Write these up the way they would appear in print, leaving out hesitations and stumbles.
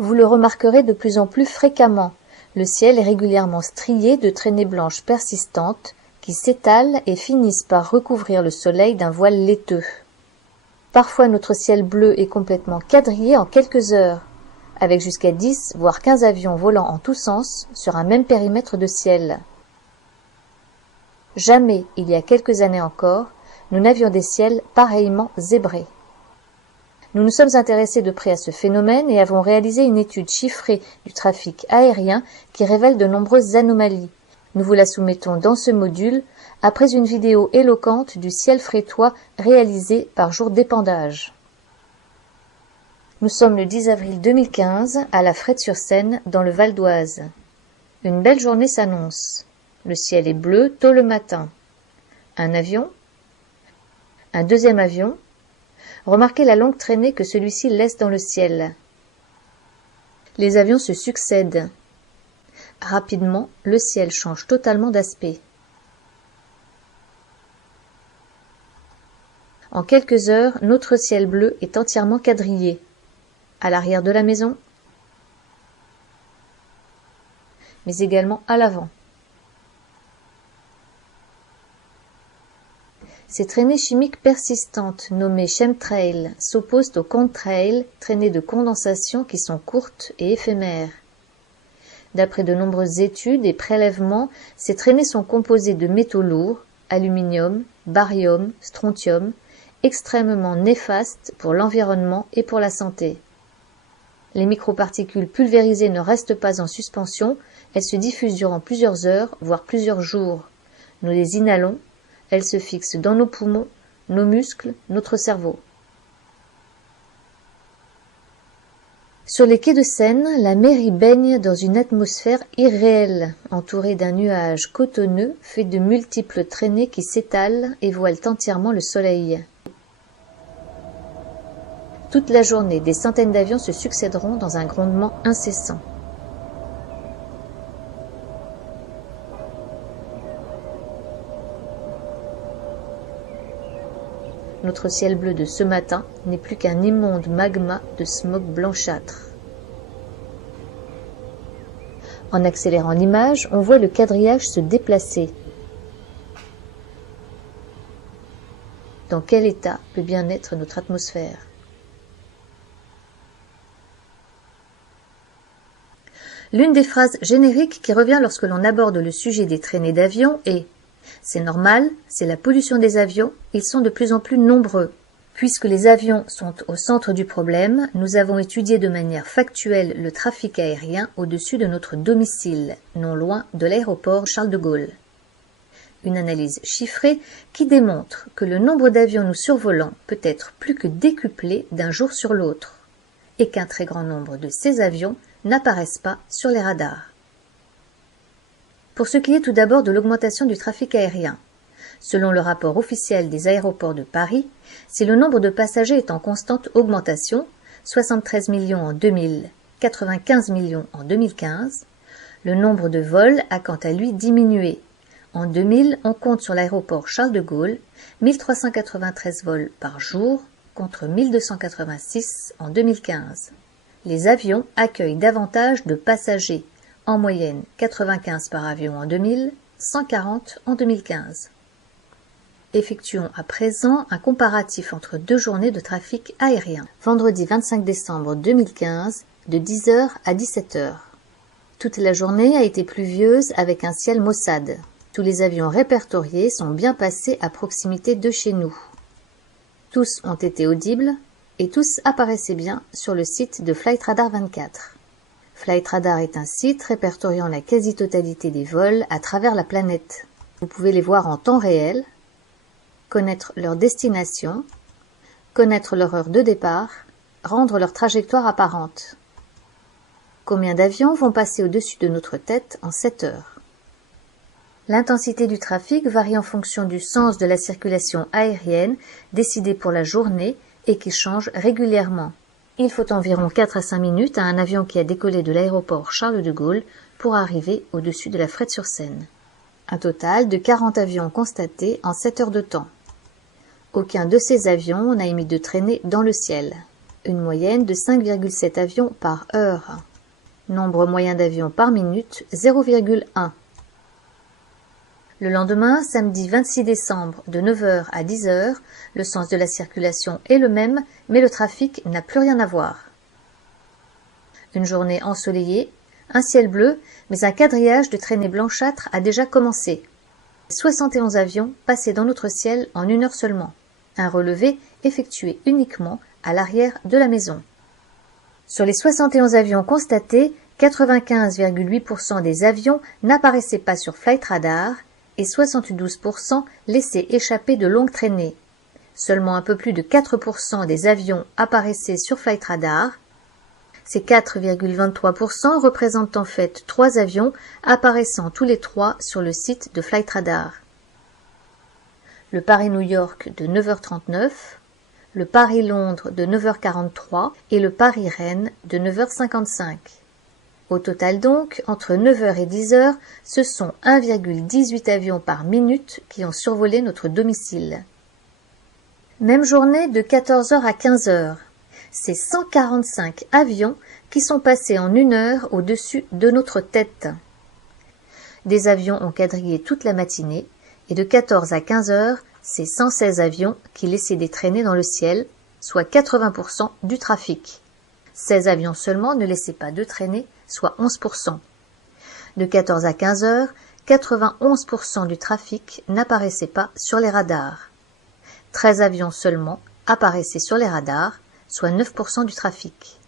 Vous le remarquerez de plus en plus fréquemment. Le ciel est régulièrement strié de traînées blanches persistantes qui s'étalent et finissent par recouvrir le soleil d'un voile laiteux. Parfois notre ciel bleu est complètement quadrillé en quelques heures, avec jusqu'à 10 voire 15 avions volant en tous sens sur un même périmètre de ciel. Jamais, il y a quelques années encore, nous n'avions des ciels pareillement zébrés. Nous nous sommes intéressés de près à ce phénomène et avons réalisé une étude chiffrée du trafic aérien qui révèle de nombreuses anomalies. Nous vous la soumettons dans ce module, après une vidéo éloquente du ciel frétois réalisée par jour d'épandage. Nous sommes le 10 avril 2015 à La Frette-sur-Seine dans le Val d'Oise. Une belle journée s'annonce. Le ciel est bleu tôt le matin. Un avion, un deuxième avion. Remarquez la longue traînée que celui-ci laisse dans le ciel. Les avions se succèdent. Rapidement, le ciel change totalement d'aspect. En quelques heures, notre ciel bleu est entièrement quadrillé. À l'arrière de la maison, mais également à l'avant. Ces traînées chimiques persistantes, nommées chemtrails, s'opposent aux contrails, traînées de condensation qui sont courtes et éphémères. D'après de nombreuses études et prélèvements, ces traînées sont composées de métaux lourds, aluminium, barium, strontium, extrêmement néfastes pour l'environnement et pour la santé. Les microparticules pulvérisées ne restent pas en suspension, elles se diffusent durant plusieurs heures, voire plusieurs jours. Nous les inhalons, elles se fixent dans nos poumons, nos muscles, notre cerveau. Sur les quais de Seine, la mer y baigne dans une atmosphère irréelle, entourée d'un nuage cotonneux fait de multiples traînées qui s'étalent et voilent entièrement le soleil. Toute la journée, des centaines d'avions se succéderont dans un grondement incessant. Notre ciel bleu de ce matin n'est plus qu'un immonde magma de smog blanchâtre. En accélérant l'image, on voit le quadrillage se déplacer. Dans quel état peut bien être notre atmosphère ? L'une des phrases génériques qui revient lorsque l'on aborde le sujet des traînées d'avions est « C'est normal, c'est la pollution des avions, ils sont de plus en plus nombreux. » Puisque les avions sont au centre du problème, nous avons étudié de manière factuelle le trafic aérien au-dessus de notre domicile, non loin de l'aéroport Charles de Gaulle. Une analyse chiffrée qui démontre que le nombre d'avions nous survolant peut être plus que décuplé d'un jour sur l'autre, et qu'un très grand nombre de ces avions n'apparaissent pas sur les radars. Pour ce qui est tout d'abord de l'augmentation du trafic aérien, selon le rapport officiel des aéroports de Paris, si le nombre de passagers est en constante augmentation, 73 millions en 2000, 95 millions en 2015, le nombre de vols a quant à lui diminué. En 2000, on compte sur l'aéroport Charles de Gaulle 1393 vols par jour contre 1286 en 2015. Les avions accueillent davantage de passagers, en moyenne 95 par avion en 2000, 140 en 2015. Effectuons à présent un comparatif entre deux journées de trafic aérien. Vendredi 25 décembre 2015, de 10h à 17h. Toute la journée a été pluvieuse avec un ciel maussade. Tous les avions répertoriés sont bien passés à proximité de chez nous. Tous ont été audibles et tous apparaissaient bien sur le site de Flightradar 24. Flightradar est un site répertoriant la quasi-totalité des vols à travers la planète. Vous pouvez les voir en temps réel, connaître leur destination, connaître leur heure de départ, rendre leur trajectoire apparente. Combien d'avions vont passer au-dessus de notre tête en 7 heures? L'intensité du trafic varie en fonction du sens de la circulation aérienne décidée pour la journée et qui change régulièrement. Il faut environ 4 à 5 minutes à un avion qui a décollé de l'aéroport Charles de Gaulle pour arriver au-dessus de la Frette-sur-Seine. Un total de 40 avions constatés en 7 heures de temps. Aucun de ces avions n'a émis de traînée dans le ciel. une moyenne de 5,7 avions par heure. Nombre moyen d'avions par minute, 0,1. Le lendemain, samedi 26 décembre, de 9h à 10h, le sens de la circulation est le même, mais le trafic n'a plus rien à voir. Une journée ensoleillée, un ciel bleu, mais un quadrillage de traînées blanchâtres a déjà commencé. 71 avions passaient dans notre ciel en 1 heure seulement. Un relevé effectué uniquement à l'arrière de la maison. Sur les 71 avions constatés, 95,8% des avions n'apparaissaient pas sur Flight Radar et 72% laissaient échapper de longues traînées. Seulement un peu plus de 4% des avions apparaissaient sur Flight Radar. Ces 4,23% représentent en fait 3 avions apparaissant tous les 3 sur le site de Flight Radar. Le Paris-New York de 9h39, le Paris-Londres de 9h43 et le Paris-Rennes de 9h55. Au total donc, entre 9h et 10h, ce sont 1,18 avions par minute qui ont survolé notre domicile. Même journée de 14h à 15h. C'est 145 avions qui sont passés en 1 heure au-dessus de notre tête. Des avions ont quadrillé toute la matinée et de 14 à 15 heures, c'est 116 avions qui laissaient des traînées dans le ciel, soit 80% du trafic. 16 avions seulement ne laissaient pas de traînées, soit 11%. De 14 à 15 heures, 91% du trafic n'apparaissait pas sur les radars. 13 avions seulement apparaissaient sur les radars, soit 9% du trafic.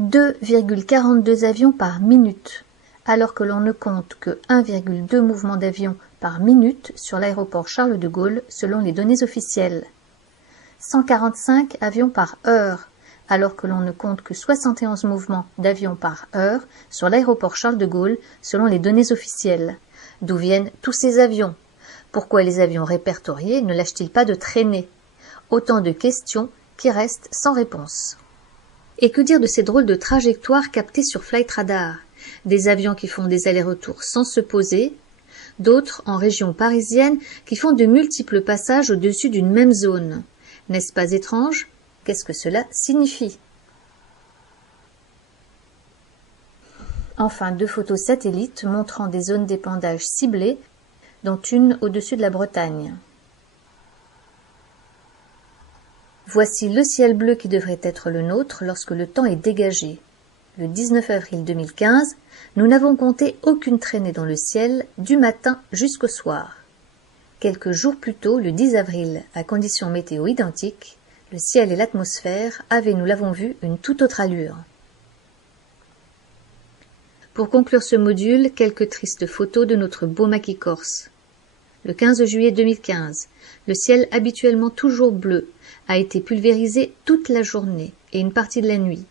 2,42 avions par minute, alors que l'on ne compte que 1,2 mouvements d'avions par minute sur l'aéroport Charles de Gaulle selon les données officielles. 145 avions par heure, alors que l'on ne compte que 71 mouvements d'avions par heure sur l'aéroport Charles de Gaulle selon les données officielles. D'où viennent tous ces avions? Pourquoi les avions répertoriés ne lâchent-ils pas de traînées? Autant de questions qui restent sans réponse. Et que dire de ces drôles de trajectoires captées sur Flight Radar? Des avions qui font des allers-retours sans se poser, d'autres en région parisienne qui font de multiples passages au-dessus d'une même zone. N'est-ce pas étrange? Qu'est-ce que cela signifie? Enfin, 2 photos satellites montrant des zones d'épandage ciblées, dont une au-dessus de la Bretagne. Voici le ciel bleu qui devrait être le nôtre lorsque le temps est dégagé. Le 19 avril 2015, nous n'avons compté aucune traînée dans le ciel du matin jusqu'au soir. Quelques jours plus tôt, le 10 avril, à conditions météo identiques, le ciel et l'atmosphère avaient, nous l'avons vu, une toute autre allure. Pour conclure ce module, quelques tristes photos de notre beau maquis corse. Le 15 juillet 2015, le ciel habituellement toujours bleu a été pulvérisé toute la journée et une partie de la nuit.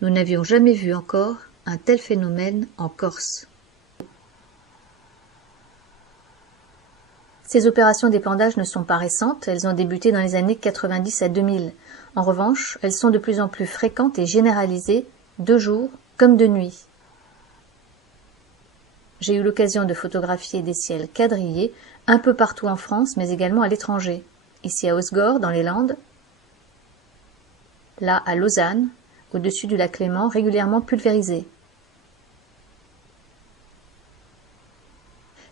Nous n'avions jamais vu encore un tel phénomène en Corse. Ces opérations d'épandage ne sont pas récentes, elles ont débuté dans les années 90 à 2000. En revanche, elles sont de plus en plus fréquentes et généralisées, de jour comme de nuit. J'ai eu l'occasion de photographier des ciels quadrillés un peu partout en France, mais également à l'étranger. Ici à Osgore, dans les Landes, là à Lausanne, au-dessus du lac Léman, régulièrement pulvérisé.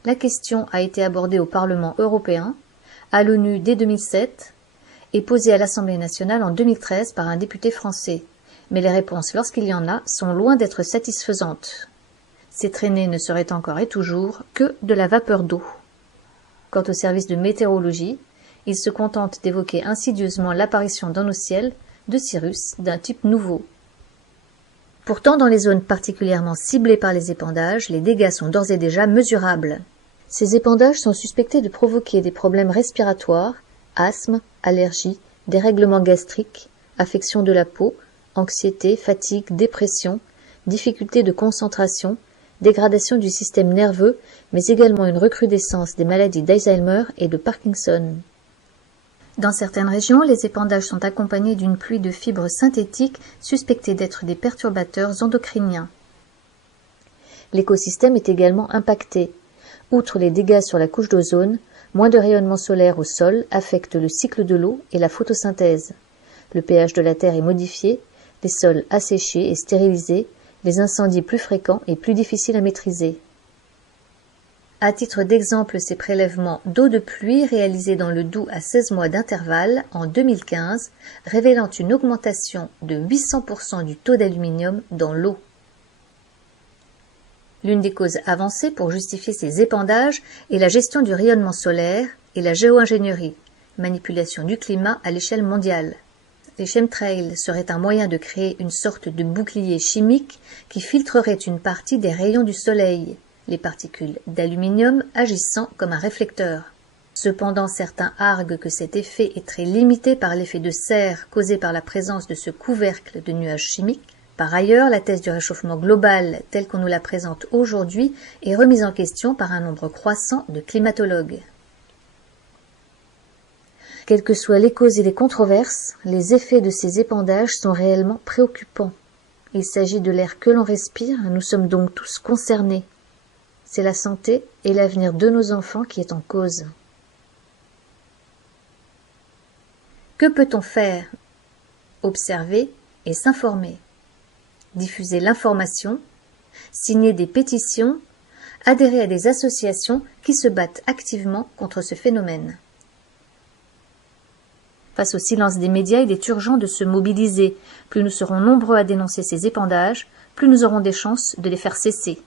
La question a été abordée au Parlement européen, à l'ONU dès 2007 et posée à l'Assemblée nationale en 2013 par un député français. Mais les réponses, lorsqu'il y en a, sont loin d'être satisfaisantes. Ces traînées ne seraient encore et toujours que de la vapeur d'eau. Quant au service de météorologie, il se contente d'évoquer insidieusement l'apparition dans nos ciels de cirrus d'un type nouveau. Pourtant, dans les zones particulièrement ciblées par les épandages, les dégâts sont d'ores et déjà mesurables. Ces épandages sont suspectés de provoquer des problèmes respiratoires, asthme, allergies, dérèglements gastriques, affections de la peau, anxiété, fatigue, dépression, difficultés de concentration, dégradation du système nerveux, mais également une recrudescence des maladies d'Alzheimer et de Parkinson. Dans certaines régions, les épandages sont accompagnés d'une pluie de fibres synthétiques suspectées d'être des perturbateurs endocriniens. L'écosystème est également impacté. Outre les dégâts sur la couche d'ozone, moins de rayonnement solaire au sol affecte le cycle de l'eau et la photosynthèse. Le pH de la terre est modifié, les sols asséchés et stérilisés, les incendies plus fréquents et plus difficiles à maîtriser. À titre d'exemple, ces prélèvements d'eau de pluie réalisés dans le Doubs à 16 mois d'intervalle en 2015, révélant une augmentation de 800% du taux d'aluminium dans l'eau. L'une des causes avancées pour justifier ces épandages est la gestion du rayonnement solaire et la géo-ingénierie, manipulation du climat à l'échelle mondiale. Les chemtrails seraient un moyen de créer une sorte de bouclier chimique qui filtrerait une partie des rayons du soleil, les particules d'aluminium agissant comme un réflecteur. Cependant, certains arguent que cet effet est très limité par l'effet de serre causé par la présence de ce couvercle de nuages chimiques. Par ailleurs, la thèse du réchauffement global, telle qu'on nous la présente aujourd'hui, est remise en question par un nombre croissant de climatologues. Quelles que soient les causes et les controverses, les effets de ces épandages sont réellement préoccupants. Il s'agit de l'air que l'on respire, nous sommes donc tous concernés. C'est la santé et l'avenir de nos enfants qui est en cause. Que peut-on faire? Observer et s'informer. Diffuser l'information, signer des pétitions, adhérer à des associations qui se battent activement contre ce phénomène. Face au silence des médias, il est urgent de se mobiliser. Plus nous serons nombreux à dénoncer ces épandages, plus nous aurons des chances de les faire cesser.